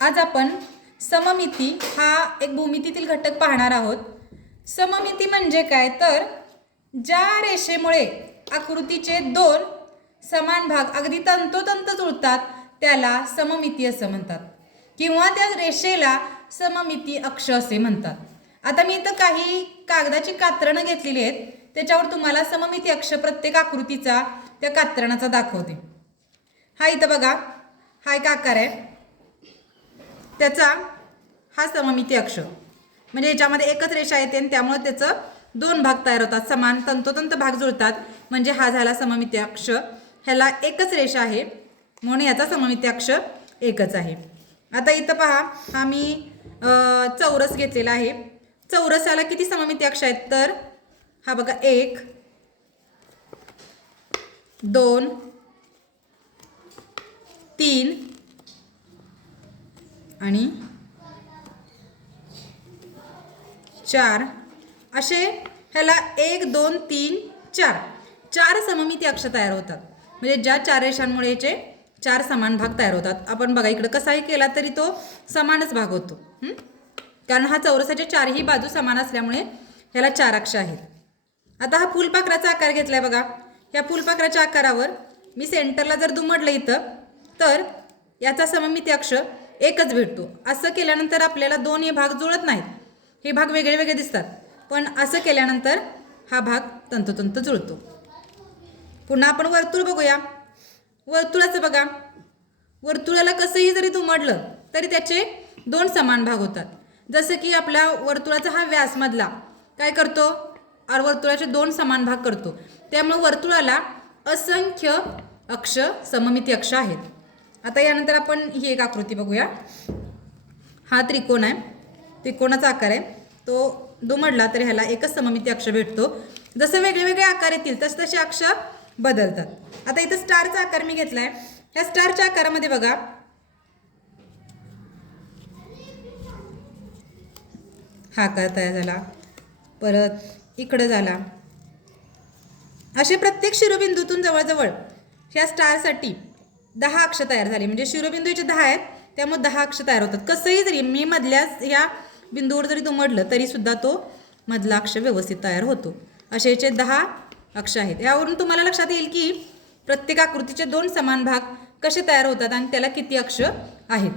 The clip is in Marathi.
आज आपण सममिती हा एक भूमितीतील घटक पाहणार आहोत. सममिती म्हणजे काय? तर ज्या रेषेमुळे आकृतीचे दोन समान भाग अगदी तंतोतंत जुळतात त्याला सममिती असं म्हणतात. किंवा त्या रेषेला सममिती अक्ष असे म्हणतात. आता मी इथं काही कागदाची कात्रणं घेतलेली आहेत. त्याच्यावर तुम्हाला सममिती अक्ष प्रत्येक आकृतीचा त्या कात्रणाचा दाखवते. हा इथं बघा. हा एक आकार आहे. त्याचा हा सममिती अक्ष. म्हणजे याच्यामध्ये एकच रेषा येते आणि त्यामुळे त्याचं दोन भाग तयार होतात. समान तंतोतंत भाग जुळतात. म्हणजे हा झाला सममिती अक्ष. ह्याला एकच रेषा आहे. म्हणून याचा सममिती अक्ष एकच आहे. आता इथं पहा हा मी चौरस घेतलेला आहे. चौरसाला किती सममिती अक्ष आहेत? तर हा बघा एक दोन तीन आणि चार. असे ह्याला एक दोन तीन चार. चार सममिती अक्ष तयार होतात. म्हणजे ज्या चार रेषांमुळे याचे चार समान भाग तयार होतात. आपण बघा इकडं कसाही केला तरी तो समानच भाग होतो. कारण हा चौरसाच्या चारही बाजू समान असल्यामुळे ह्याला चार अक्ष आहेत. आता हा फुलपाखराचा आकार घेतलाय बघा. ह्या फुलपाखराच्या आकारावर मी सेंटरला जर दुमडलं इथं तर याचा सममिती अक्ष एकच भेटतो. असं केल्यानंतर आपल्याला दोन हे भाग जुळत नाहीत. हे भाग वेगळे वेगळे दिसतात. पण असं केल्यानंतर हा भाग तंतोतंत जुळतो. पुन्हा आपण वर्तुळ बघूया. वर्तुळाचं बघा. वर्तुळाला कसंही जरी दुमडलं तरी त्याचे दोन समान भाग होतात. जसं की आपल्या वर्तुळाचा हा व्यासमधला काय करतो? और वर्तुळाचे दोन समान भाग करतो. त्यामुळे वर्तुळाला असंख्य अक्ष सममिती अक्ष आहेत. आता यानंतर आपण ही एक आकृती बघूया. हा त्रिकोण आहे. त्रिकोणाचा आकार आहे. तो दुमडला तर ह्याला एकच सममिती अक्ष भेटतो. जसं वेगळेवेगळे आकार येतील तसे तसे अक्ष बदलतात. आता इथं स्टारचा आकार मी घेतलाय. ह्या स्टारच्या आकारामध्ये बघा. हा आकार तयार झाला. परत इकडं झाला. असे प्रत्येक शिरोबिंदूतून जवळजवळ ह्या स्टारसाठी दहा अक्ष तयार झाले. म्हणजे शिरोबिंदूचे दहा आहेत त्यामुळे दहा अक्ष तयार होतात. कसंही जरी मी मधल्याच ह्या बिंदूवर जरी दुमडलं तरी सुद्धा तो मधला अक्ष व्यवस्थित तयार होतो. असे याचे दहा अक्ष आहेत. यावरून तुम्हाला लक्षात येईल की प्रत्येक आकृतीचे दोन समान भाग कसे तयार होतात आणि त्याला किती अक्ष आहेत.